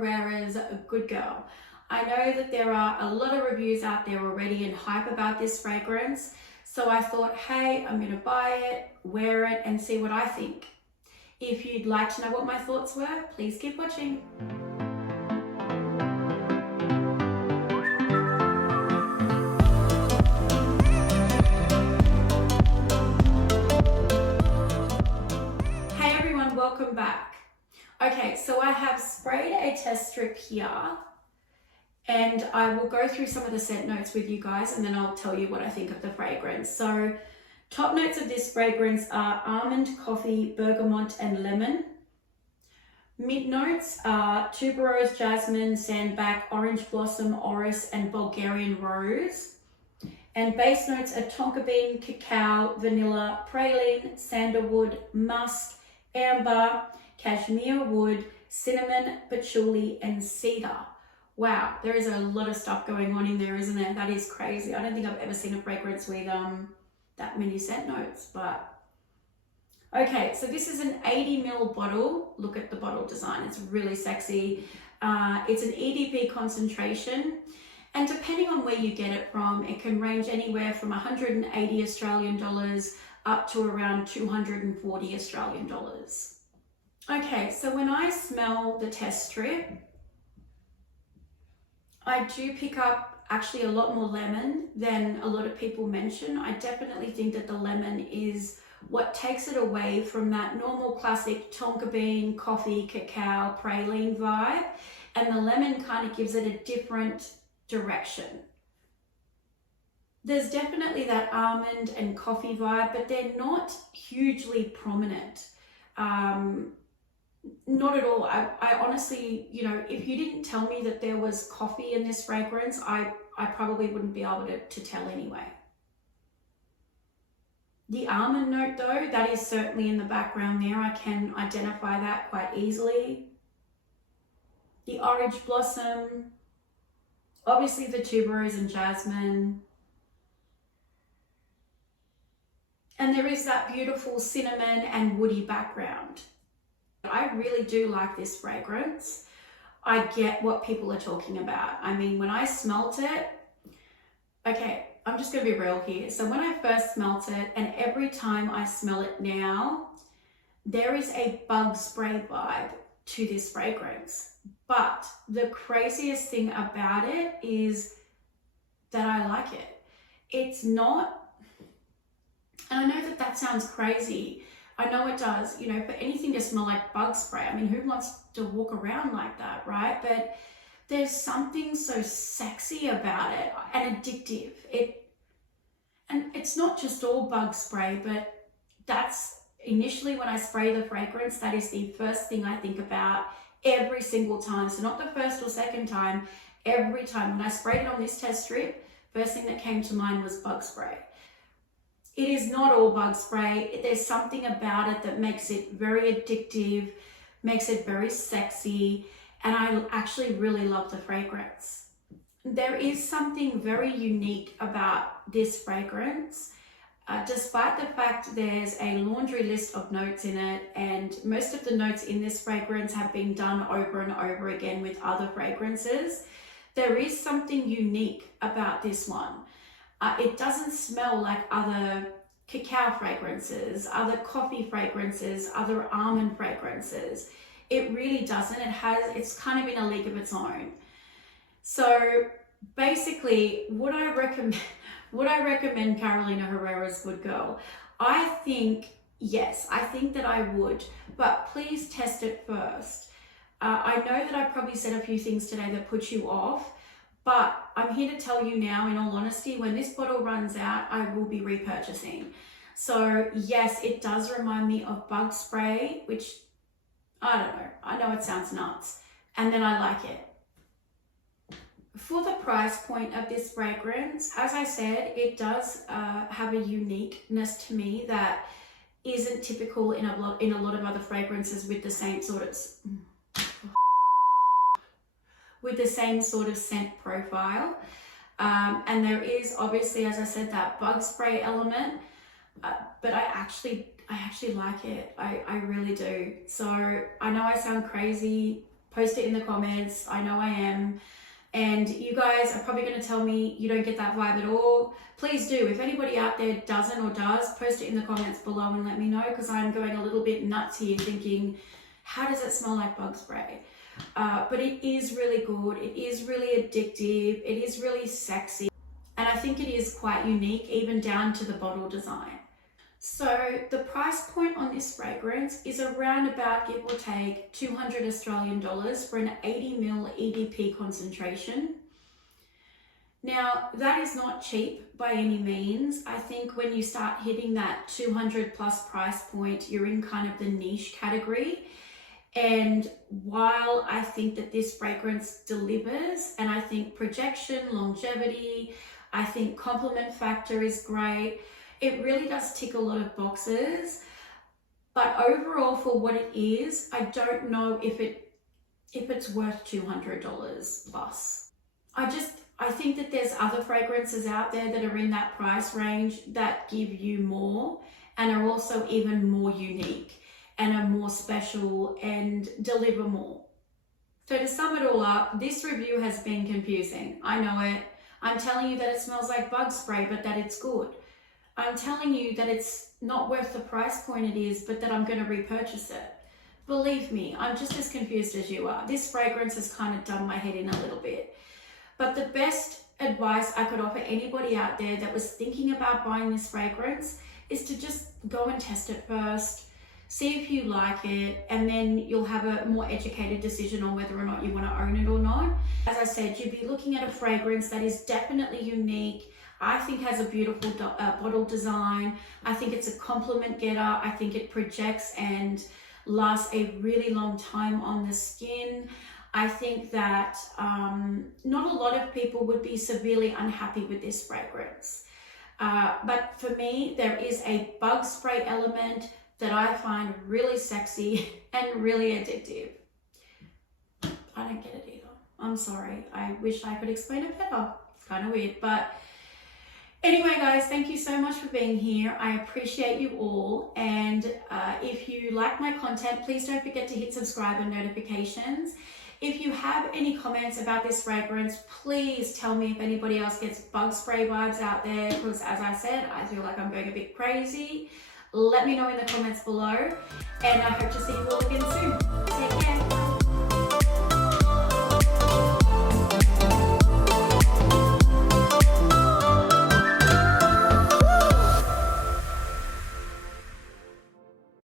Herrera's Good Girl. I know that there are a lot of reviews out there already and hype about this fragrance, so I thought, hey, I'm going to buy it, wear it, and see what I think. If you'd like to know what my thoughts were, please keep watching. Hey everyone, welcome back. Okay, so I have sprayed a test strip here, and I will go through some of the scent notes with you guys, and then I'll tell you what I think of the fragrance. So top notes of this fragrance are almond, coffee, bergamot, and lemon. Mid notes are tuberose, jasmine, sandalwood, orange blossom, orris, and Bulgarian rose. And base notes are tonka bean, cacao, vanilla, praline, sandalwood, musk, amber, cashmere wood, cinnamon, patchouli, and cedar. Wow, there is a lot of stuff going on in there, isn't there? That is crazy. I don't think I've ever seen a fragrance with that many scent notes, but okay, so this is an 80 ml bottle. Look at the bottle design, it's really sexy. It's an EDP concentration, and depending on where you get it from, it can range anywhere from 180 Australian dollars up to around 240 Australian dollars. Okay, so when I smell the test strip, I do pick up actually a lot more lemon than a lot of people mention. I definitely think that the lemon is what takes it away from that normal classic tonka bean, coffee, cacao, praline vibe, and the lemon kind of gives it a different direction. There's definitely that almond and coffee vibe, but they're not hugely prominent. Not at all. I honestly, if you didn't tell me that there was coffee in this fragrance, I probably wouldn't be able to tell anyway. The almond note though, that is certainly in the background there. I can identify that quite easily. The orange blossom, obviously the tuberose and jasmine. And there is that beautiful cinnamon and woody background. I really do like this fragrance. I get what people are talking about. I mean, when I smelt it, okay, I'm just going to be real here. So when I first smelt it, and every time I smell it now, there is a bug spray vibe to this fragrance. But the craziest thing about it is that I like it. It's not, and I know that sounds crazy. I know it does, for anything to smell like bug spray. I mean, who wants to walk around like that, right? But there's something so sexy about it and addictive. And it's not just all bug spray, but that's initially when I spray the fragrance, that is the first thing I think about every single time. So not the first or second time, every time. When I sprayed it on this test strip, first thing that came to mind was bug spray. It is not all bug spray. There's something about it that makes it very addictive, makes it very sexy, and I actually really love the fragrance. There is something very unique about this fragrance. Despite the fact there's a laundry list of notes in it, and most of the notes in this fragrance have been done over and over again with other fragrances, there is something unique about this one. It doesn't smell like other cacao fragrances, other coffee fragrances, other almond fragrances. It really doesn't. It's kind of in a league of its own. So basically, would I recommend Carolina Herrera's Good Girl? I think yes, I think that I would, but please test it first. I know that I probably said a few things today that put you off, but I'm here to tell you now, in all honesty, when this bottle runs out, I will be repurchasing. So yes, it does remind me of bug spray, which I don't know. I know it sounds nuts. And then I like it. For the price point of this fragrance, as I said, it does have a uniqueness to me that isn't typical in a lot of other fragrances with the same sort of scent profile. And there is obviously, as I said, that bug spray element, but I actually like it. I really do. So I know I sound crazy. Post it in the comments. I know I am. And you guys are probably going to tell me you don't get that vibe at all. Please do. If anybody out there doesn't or does, post it in the comments below and let me know, because I'm going a little bit nuts here thinking, how does it smell like bug spray? But it is really good. It is really addictive. It is really sexy. And I think it is quite unique, even down to the bottle design. So the price point on this fragrance is around about, give or take, 200 Australian dollars for an 80ml EDP concentration. Now, that is not cheap by any means. I think when you start hitting that 200 plus price point, you're in kind of the niche category. And while I think that this fragrance delivers, and I think projection, longevity, I think compliment factor is great, it really does tick a lot of boxes. But overall, for what it is, I don't know if it's worth $200 plus. I think that there's other fragrances out there that are in that price range that give you more and are also even more unique and are more special and deliver more. So to sum it all up, this review has been confusing. I know it. I'm telling you that it smells like bug spray, but that it's good. I'm telling you that it's not worth the price point it is, but that I'm going to repurchase it. Believe me, I'm just as confused as you are. This fragrance has kind of done my head in a little bit. But the best advice I could offer anybody out there that was thinking about buying this fragrance is to just go and test it first, see if you like it, and then you'll have a more educated decision on whether or not you want to own it or not. As I said, you'd be looking at a fragrance that is definitely unique. I think has a beautiful bottle design. I think it's a compliment getter. I think it projects and lasts a really long time on the skin. I think that not a lot of people would be severely unhappy with this fragrance. But for me, there is a bug spray element that I find really sexy and really addictive. I don't get it either. I'm sorry. I wish I could explain it better. It's kind of weird, but anyway, guys, thank you so much for being here. I appreciate you all. And if you like my content, please don't forget to hit subscribe and notifications. If you have any comments about this fragrance, please tell me if anybody else gets bug spray vibes out there, because as I said, I feel like I'm going a bit crazy. Let me know in the comments below, and I hope to see you all again soon. Take care.